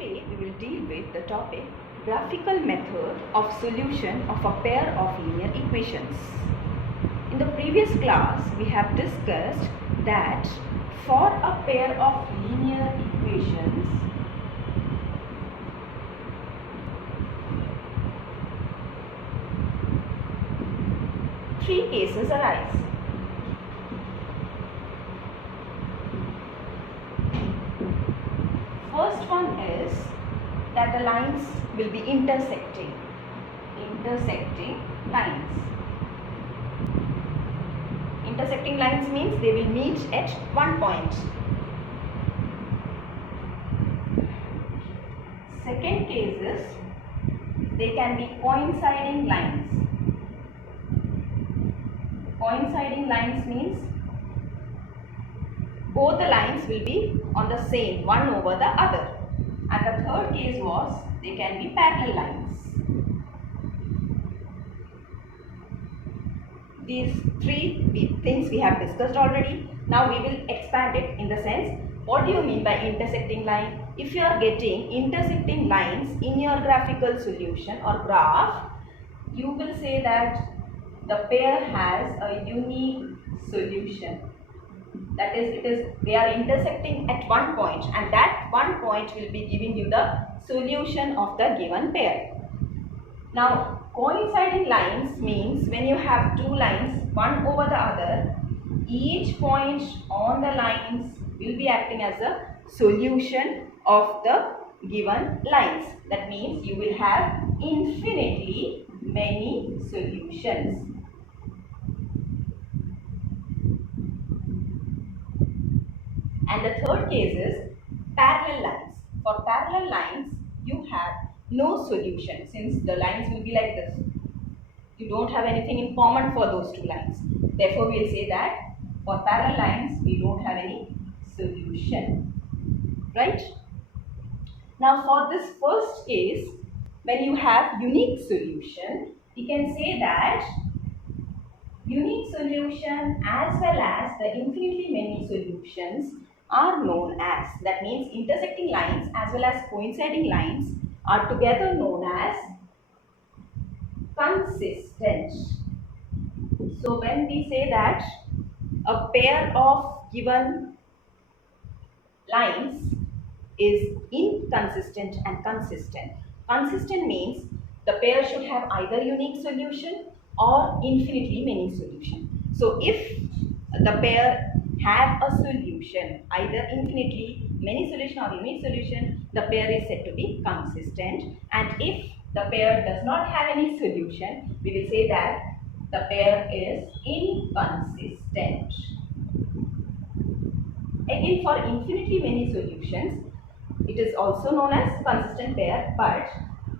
Today we will deal with the topic graphical method of solution of a pair of linear equations. In the previous class we have discussed that for a pair of linear equations three cases arise. First one is that the lines will be intersecting lines. Intersecting lines means they will meet at one point. Second case is they can be coinciding lines. Coinciding lines means both the lines will be on the same, one over the other. And the third case was they can be parallel lines. These three things we have discussed already. Now we will expand it in the sense, what do you mean by intersecting line? If you are getting intersecting lines in your graphical solution or graph, you will say that the pair has a unique solution. That is, they are intersecting at one point, and that one point will be giving you the solution of the given pair. Now, coinciding lines means when you have two lines, one over the other, each point on the lines will be acting as a solution of the given lines. That means you will have infinitely many solutions. And the third case is parallel lines. For parallel lines, you have no solution since the lines will be like this. You don't have anything in common for those two lines. Therefore, we will say that for parallel lines, we don't have any solution. Right? Now, for this first case, when you have unique solution, we can say that unique solution as well as the infinitely many solutions are known as, that means intersecting lines as well as coinciding lines are together known as consistent. So when we say that a pair of given lines is inconsistent and consistent. Consistent means the pair should have either unique solution or infinitely many solution. So if the pair have a solution, either infinitely many solution or unique solution, the pair is said to be consistent. And if the pair does not have any solution, we will say that the pair is inconsistent. Again, for infinitely many solutions, it is also known as consistent pair, but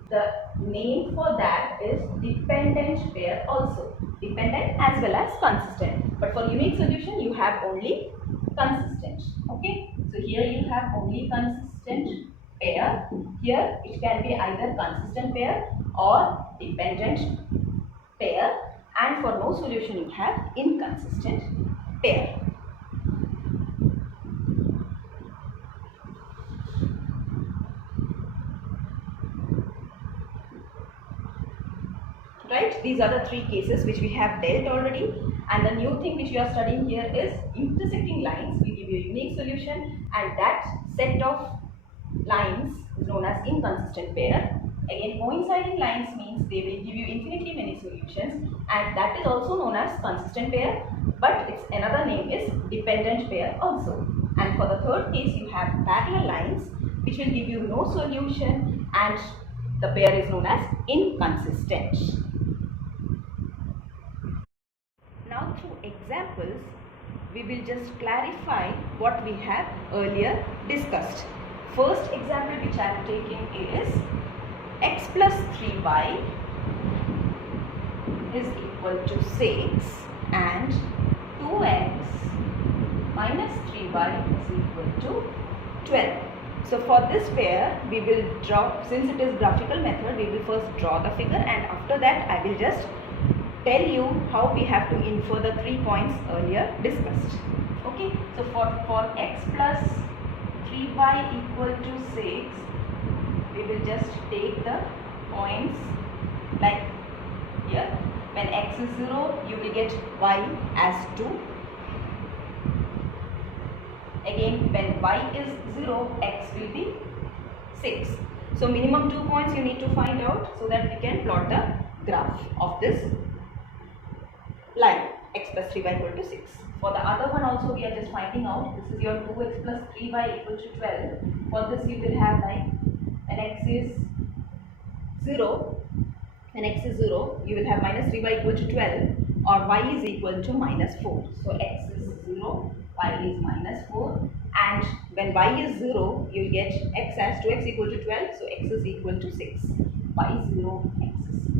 the name for that is dependent pair also. Dependent as well as consistent. But for unique solution, you have only consistent. Okay. So here you have only consistent pair. Here it can be either consistent pair or dependent pair. And for no solution, you have inconsistent pair. Right? These are the three cases which we have dealt already, and the new thing which we are studying here is intersecting lines will give you a unique solution, and that set of lines is known as inconsistent pair. Again, coinciding lines means they will give you infinitely many solutions, and that is also known as consistent pair, but its another name is dependent pair also. And for the third case, you have parallel lines which will give you no solution, and the pair is known as inconsistent. Now through examples, we will just clarify what we have earlier discussed. First example which I am taking is x plus 3y is equal to 6 and 2x minus 3y is equal to 12. So for this pair, we will draw, since it is graphical method, we will first draw the figure, and after that I will just tell you how we have to infer the 3 points earlier discussed. Okay, so for x plus 3y equal to 6, we will just take the points like here. When x is 0, you will get y as 2. Again, when y is 0, x will be 6. So minimum 2 points you need to find out so that we can plot the graph of this line x plus 3y equal to 6. For the other one also we are just finding out. This is your 2x plus 3y equal to 12. For this you will have like when x is 0, you will have minus 3y equal to 12 or y is equal to minus 4. So x is 0, y is minus 4, and when y is 0, you will get x as 2x equal to 12, so x is equal to 6. Y 0, x is 6.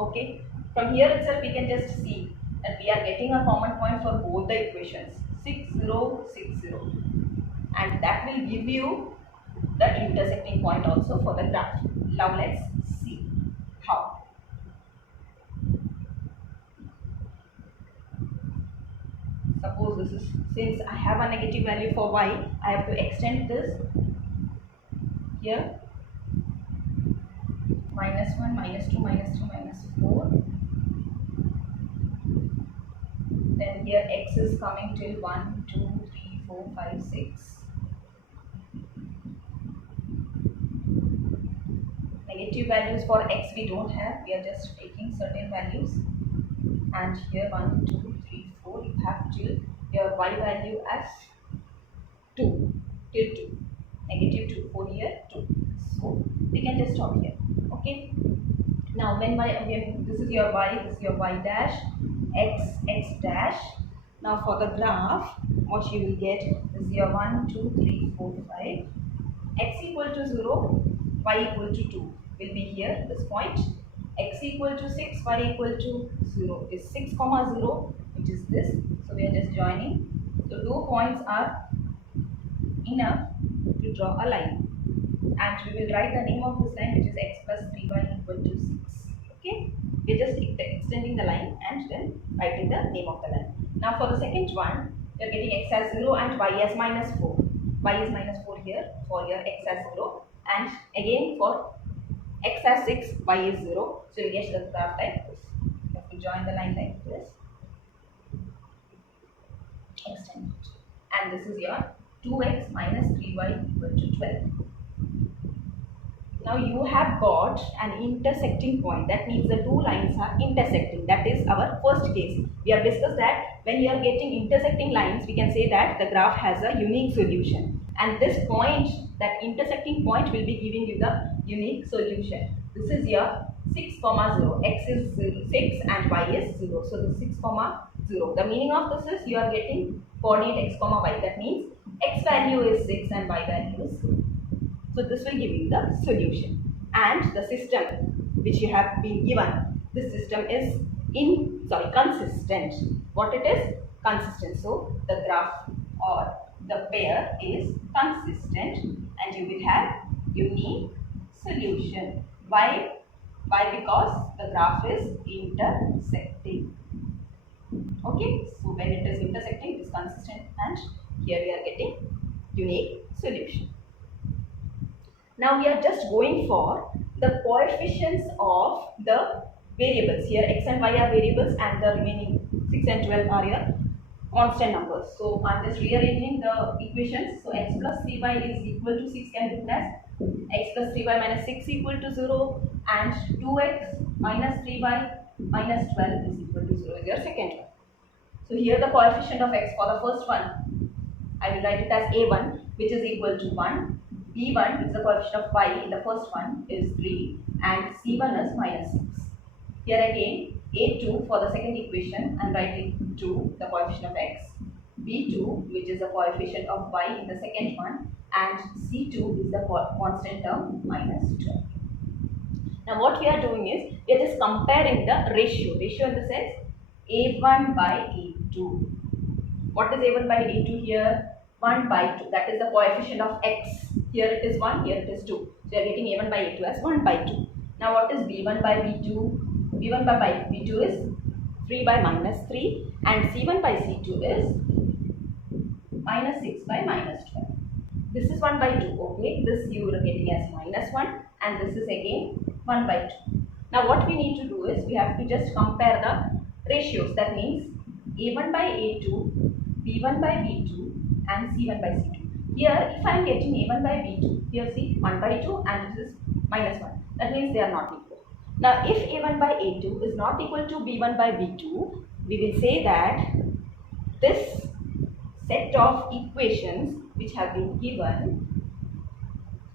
Okay, from here itself we can just see that we are getting a common point for both the equations, 6 0 6 0, and that will give you the intersecting point also for the graph. Now let's see how. Suppose this is, since I have a negative value for y, I have to extend this here, minus 1, minus 2, minus 3, minus 4. Then here x is coming till 1, 2, 3, 4, 5, 6. Negative values for x we don't have, we are just taking certain values. And here 1, 2, 3, 4, you have till your y value as 2, till 2, negative 2, 4 here 2. So we can just stop here. Okay. Now when this is your y, this is your y dash, x dash. Now for the graph, what you will get is your 1, 2, 3, 4, 5. X equal to 0, y equal to 2 will be here, this point. X equal to 6, y equal to 0 is 6, 0, which is this. So we are just joining. So 2 points are enough to draw a line. And we will write the name of this line, which is x plus 3y equal to 6. Okay? We are just extending the line and then writing the name of the line. Now for the second one, we are getting x as 0 and y as minus 4. Y is minus 4 here for your x as 0. And again for x as 6, y is 0. So you get the graph like this. You have to join the line like this. Extend it. And this is your 2x minus 3y equal to 12. Now you have got an intersecting point. That means the two lines are intersecting. That is our first case. We have discussed that when you are getting intersecting lines, we can say that the graph has a unique solution. And this point, that intersecting point, will be giving you the unique solution. This is your 6, 0. X is 6 and y is 0. So the 6, 0. The meaning of this is you are getting coordinate x, y. That means x value is 6 and y value is 0. So this will give you the solution. And the system which you have been given, this system is consistent. What it is? Consistent. So the graph or the pair is consistent and you will have unique solution. Why? Why? Because the graph is intersecting. Okay, so when it is intersecting, it is consistent, and here we are getting unique solution. Now we are just going for the coefficients of the variables. Here x and y are variables and the remaining 6 and 12 are your constant numbers. So I am just rearranging the equations. So x plus 3y is equal to 6 can be written as x plus 3y minus 6 equal to 0, and 2x minus 3y minus 12 is equal to 0 is your second one. So here the coefficient of x for the first one, I will write it as a1, which is equal to 1. b1 is the coefficient of y in the first one is 3, and c1 is minus 6. Here again a2 for the second equation, I am writing 2, the coefficient of x. b2, which is the coefficient of y in the second one, and c2 is the constant term minus 12. Now what we are doing is, we are just comparing the ratio in the sense a1 by a2. What is a1 by a2 here? 1 by 2, that is the coefficient of x. Here it is 1, here it is 2. So we are getting a1 by a2 as 1 by 2. Now what is b1 by b2? b1 by b2 is 3 by minus 3, and c1 by c2 is minus 6 by minus 12. This is 1 by 2, okay. This you are getting as minus 1, and this is again 1 by 2. Now what we need to do is we have to just compare the ratios. That means a1 by a2, b1 by b2 and c1 by c2. Here if I am getting a1 by b2, here see 1 by 2 and this is minus 1. That means they are not equal. Now if a1 by a2 is not equal to b1 by b2, we will say that this set of equations which have been given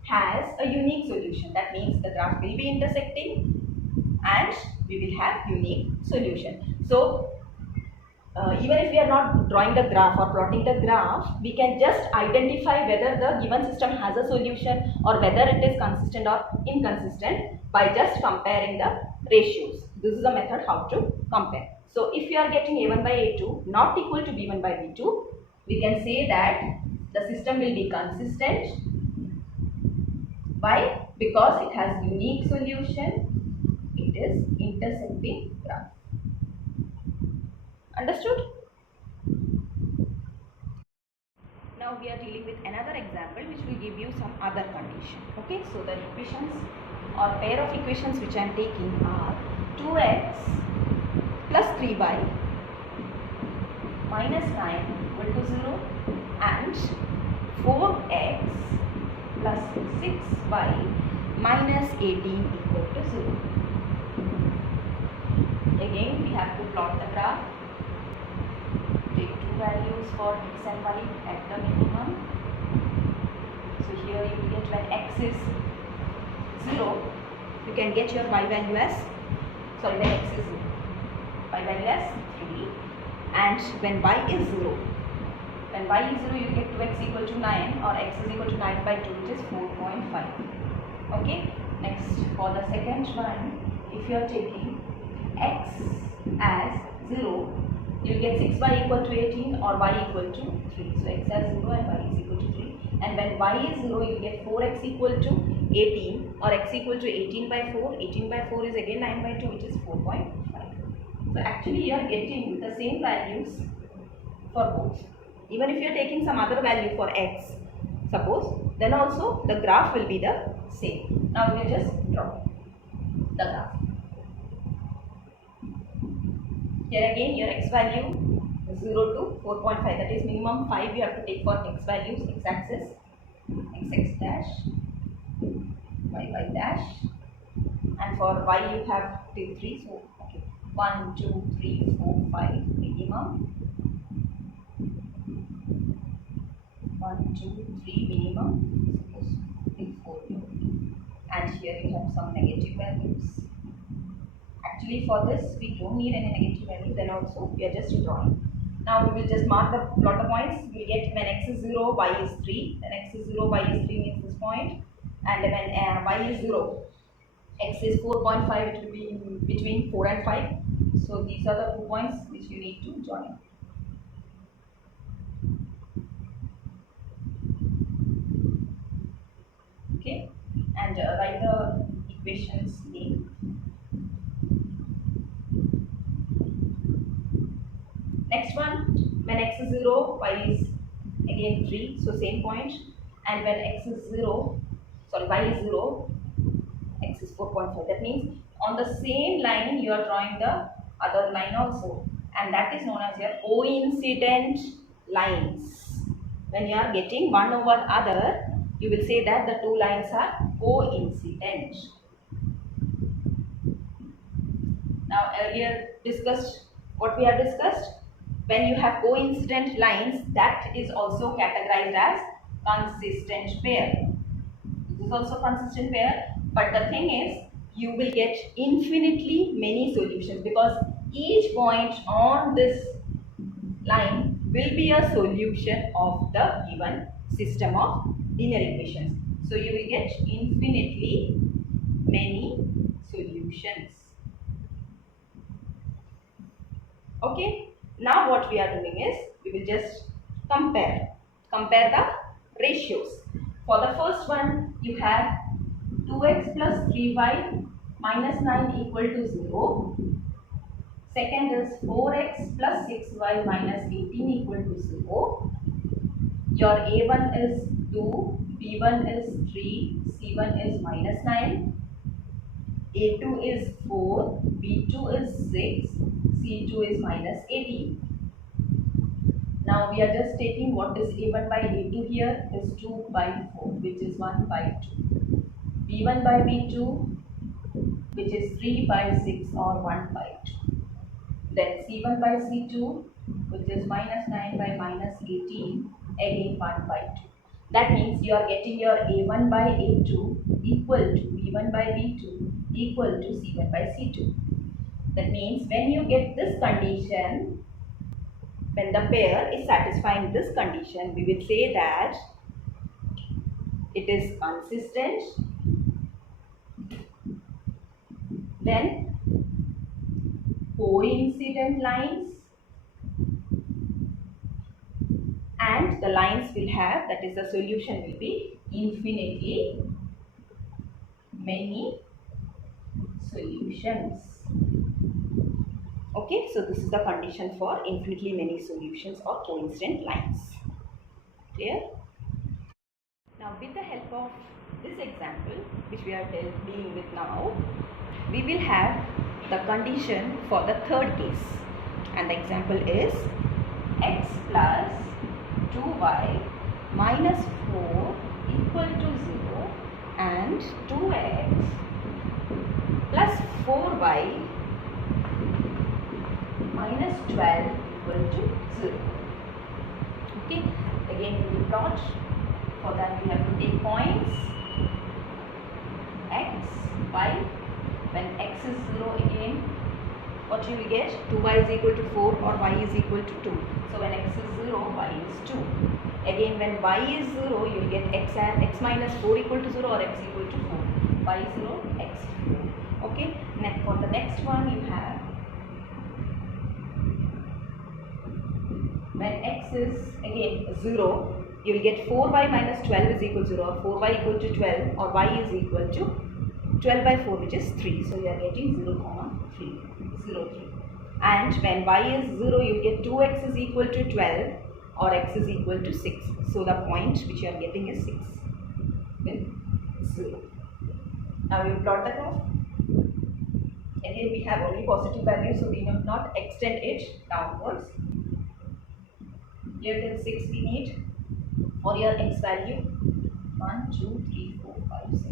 has a unique solution. That means the graph will be intersecting and we will have unique solution. So even if we are not drawing the graph or plotting the graph, we can just identify whether the given system has a solution or whether it is consistent or inconsistent by just comparing the ratios. This is a method how to compare. So if you are getting a1 by a2 not equal to b1 by b2, we can say that the system will be consistent. Why? Because it has unique solution. It is intersecting graph. Understood? Now we are dealing with another example which will give you some other condition. Okay, so the equations or pair of equations which I am taking are 2x plus 3y minus 9 equal to 0 and 4x plus 6y minus 18 equal to 0. Again we have to plot the graph. Take two values for x and y at the minimum. So here you will get when x is 0, you can get your y value as, when x is 0, y value as 3, and when y is 0, when y is 0 you get 2x equal to 9 or x is equal to 9 by 2, which is 4.5. Okay, next for the second one, if you are taking x as 0, you will get 6y equal to 18 or y equal to 3. So x as 0 and y is equal to 3. And when y is 0, you will get 4x equal to 18 or x equal to 18 by 4. 18 by 4 is again 9 by 2, which is 4.5. So actually you are getting the same values for both. Even if you are taking some other value for x, suppose, then also the graph will be the same. Now we will just draw the graph. Here again your x value 0 to 4.5, that is minimum 5 you have to take for x values, x axis, x dash, y dash, and for y you have till 3, so okay, 1, 2, 3, 4, 5 minimum, 1, 2, 3 minimum, suppose till 4, and here you have some negative values. Actually for this we don't need any negative value, then also we are just drawing. Now we will just mark the plot the points. We will get when x is 0, y is 3, then x is 0, y is 3 means this point, and when y is 0, x is 4.5, it will be in between 4 and 5. So these are the 2 points which you need to join. Okay, and write the equations name. Next one, when x is 0, y is again 3, so same point, and when x is 0, y is 0, x is 4.5. That means on the same line you are drawing the other line also, and that is known as your coincident lines. When you are getting one over other, you will say that the two lines are coincident. Now earlier discussed, what we have discussed, when you have coincident lines, that is also categorized as consistent pair. This is also consistent pair, but the thing is you will get infinitely many solutions because each point on this line will be a solution of the given system of linear equations. So you will get infinitely many solutions. Okay. Now what we are doing is, we will just compare the ratios. For the first one, you have 2x plus 3y minus 9 equal to 0. Second is 4x plus 6y minus 18 equal to 0. Your A1 is 2, B1 is 3, C1 is minus 9, A2 is 4, B2 is 6, C2 is minus 18. Now we are just taking what is A1 by A2 here is 2 by 4, which is 1 by 2. B1 by B2, which is 3 by 6 or 1 by 2. Then C1 by C2, which is minus 9 by minus 18, again 1 by 2. That means you are getting your A1 by A2 equal to B1 by B2 equal to C1 by C2. That means when you get this condition, when the pair is satisfying this condition, we will say that it is consistent. Then coincident lines, and the lines will have, that is the solution will be infinitely many solutions. Okay, so this is the condition for infinitely many solutions or coincident lines. Clear? Now with the help of this example which we are dealing with now, we will have the condition for the third case, and the example is x plus 2y minus 4 equal to 0 and 2x plus 4y minus 12 equal to 0. Okay, again we will plot. For that we have to take points x, y. When x is 0, again what you will get? 2y is equal to 4 or y is equal to 2. So when x is 0, y is 2. Again when y is 0, you will get x and x minus 4 equal to 0 or x equal to 4. Y 0, x 4. Okay, next for the next one you have, when x is again 0, you will get 4y minus 12 is equal to 0 or 4y equal to 12 or y is equal to 12 by 4, which is 3. So you are getting 0, 3. And when y is 0, you get 2x is equal to 12 or x is equal to 6. So the point which you are getting is 6 with 0. Now we will plot the graph. Again we have only positive values, so we will not extend it downwards. Here till 6 we need for your x value. 1, 2, 3, 4, 5, 6.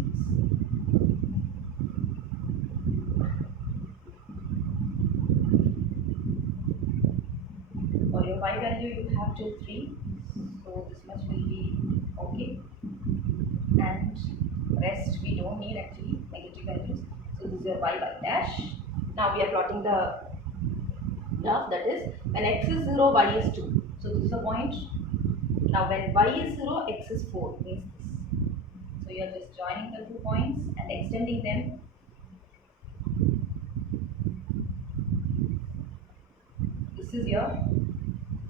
For your y value you have till 3. So this much will be okay. And rest we don't need actually, negative values. So this is your y dash. Now we are plotting the graph, that is when x is 0, y is 2. So this is the point. Now when y is 0, x is 4, means this. So you are just joining the 2 points and extending them. This is your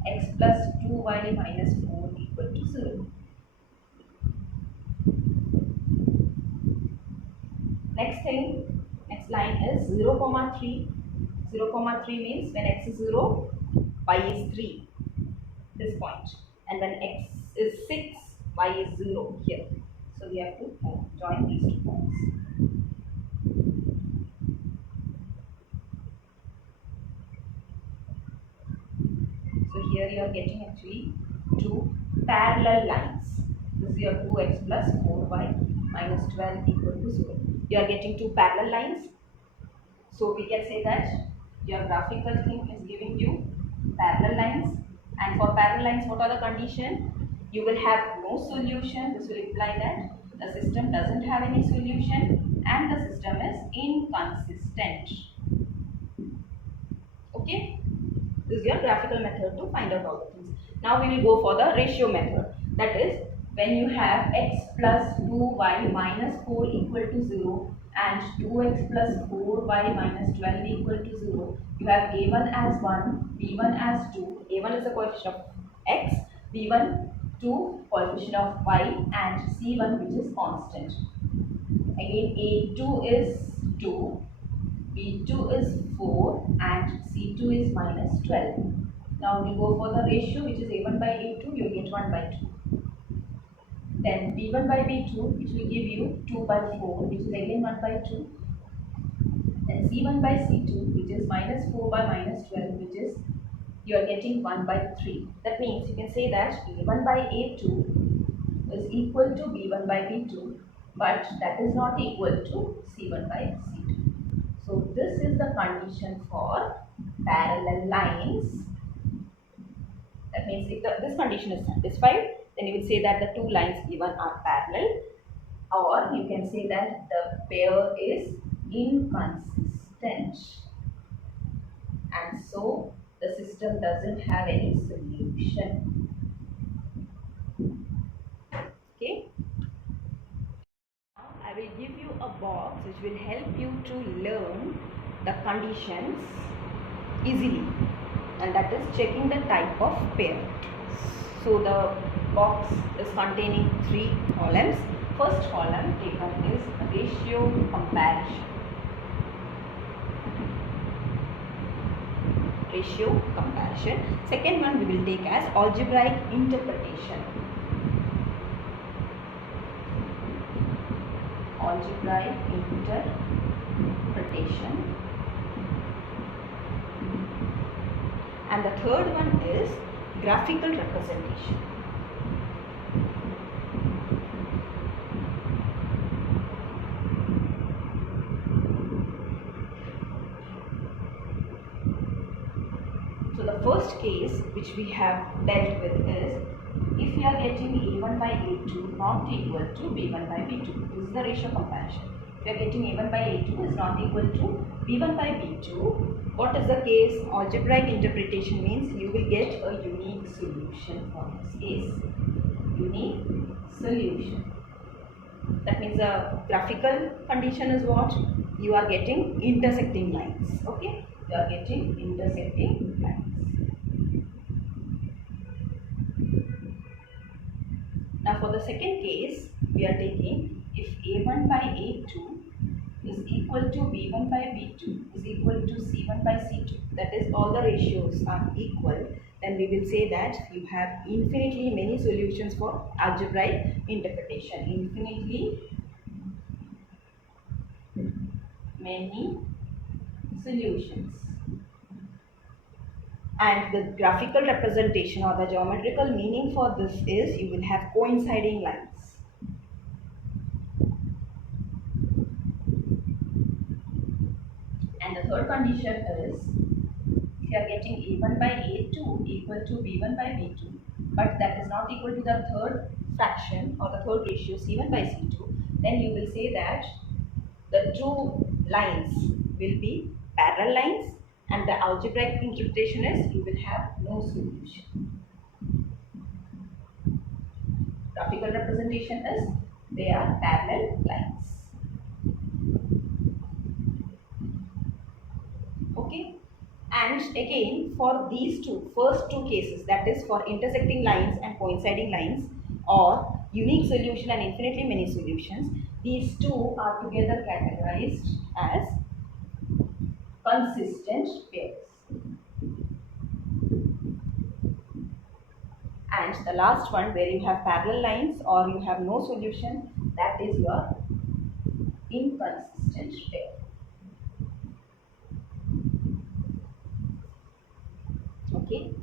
x plus 2y minus 4 equal to 0. Next thing, next line is 0, 3. 0, 3 means when x is 0, y is 3, this point. And when x is 6, y is 0 here. So we have to join these 2 points. So here you are getting actually 2 parallel lines. This is your 2x plus 4y minus 12 equal to 0. You are getting 2 parallel lines. So we can say that your graphical thing is giving you parallel lines. And for parallel lines, what are the conditions? You will have no solution. This will imply that the system doesn't have any solution and the system is inconsistent. Okay? This is your graphical method to find out all the things. Now we will go for the ratio method. That is when you have x plus 2y minus 4 equal to 0 and 2x plus 4y minus 12 equal to 0. You have a1 as 1, b1 as 2. a1 is the coefficient of x, b1 2 coefficient of y, and c1 which is constant. Again a2 is 2, b2 is 4 and c2 is minus 12. Now we go for the ratio which is a1 by a2, you get 1 by 2. then b1 by b2, which will give you 2 by 4, which is again 1 by 2. Then c1 by c2, which is minus 4 by minus 12, which is you are getting 1 by 3. That means you can say that a1 by a2 is equal to b1 by b2, but that is not equal to c1 by c2. So this is the condition for parallel lines. That means if this condition is satisfied, then you will say that the two lines given are parallel, or you can say that the pair is inconsistent, and so the system doesn't have any solution. Okay. Now I will give you a box which will help you to learn the conditions easily, and that is checking the type of pair. So the box is containing 3 columns. First column taken is ratio comparison. Ratio comparison. Second one we will take as algebraic interpretation. Algebraic interpretation. And the third one is graphical representation. So the first case which we have dealt with is if we are getting a1 by a2 not equal to b1 by b2. This is the ratio comparison. If we are getting a1 by a2 is not equal to b1 by b2, what is the case? Algebraic interpretation means you will get a unique solution for this case. Unique solution. That means the graphical condition is what? You are getting intersecting lines. Okay? You are getting intersecting lines. Now for the second case, we are taking if a1 by a2 is equal to b1 by b2 is equal to c1 by c2, that is all the ratios are equal, then we will say that you have infinitely many solutions for algebraic interpretation. Infinitely many solutions. And the graphical representation or the geometrical meaning for this is you will have coinciding lines. And the third condition is if you are getting a1 by a2 equal to b1 by b2, but that is not equal to the third fraction or the third ratio c1 by c2, then you will say that the two lines will be parallel lines, and the algebraic interpretation is you will have no solution. Graphical representation is they are parallel lines. Okay. And again for these first two cases, that is for intersecting lines and coinciding lines, or unique solution and infinitely many solutions, these two are together categorized as consistent pairs. And the last one where you have parallel lines or you have no solution, that is your inconsistent pair. Okay.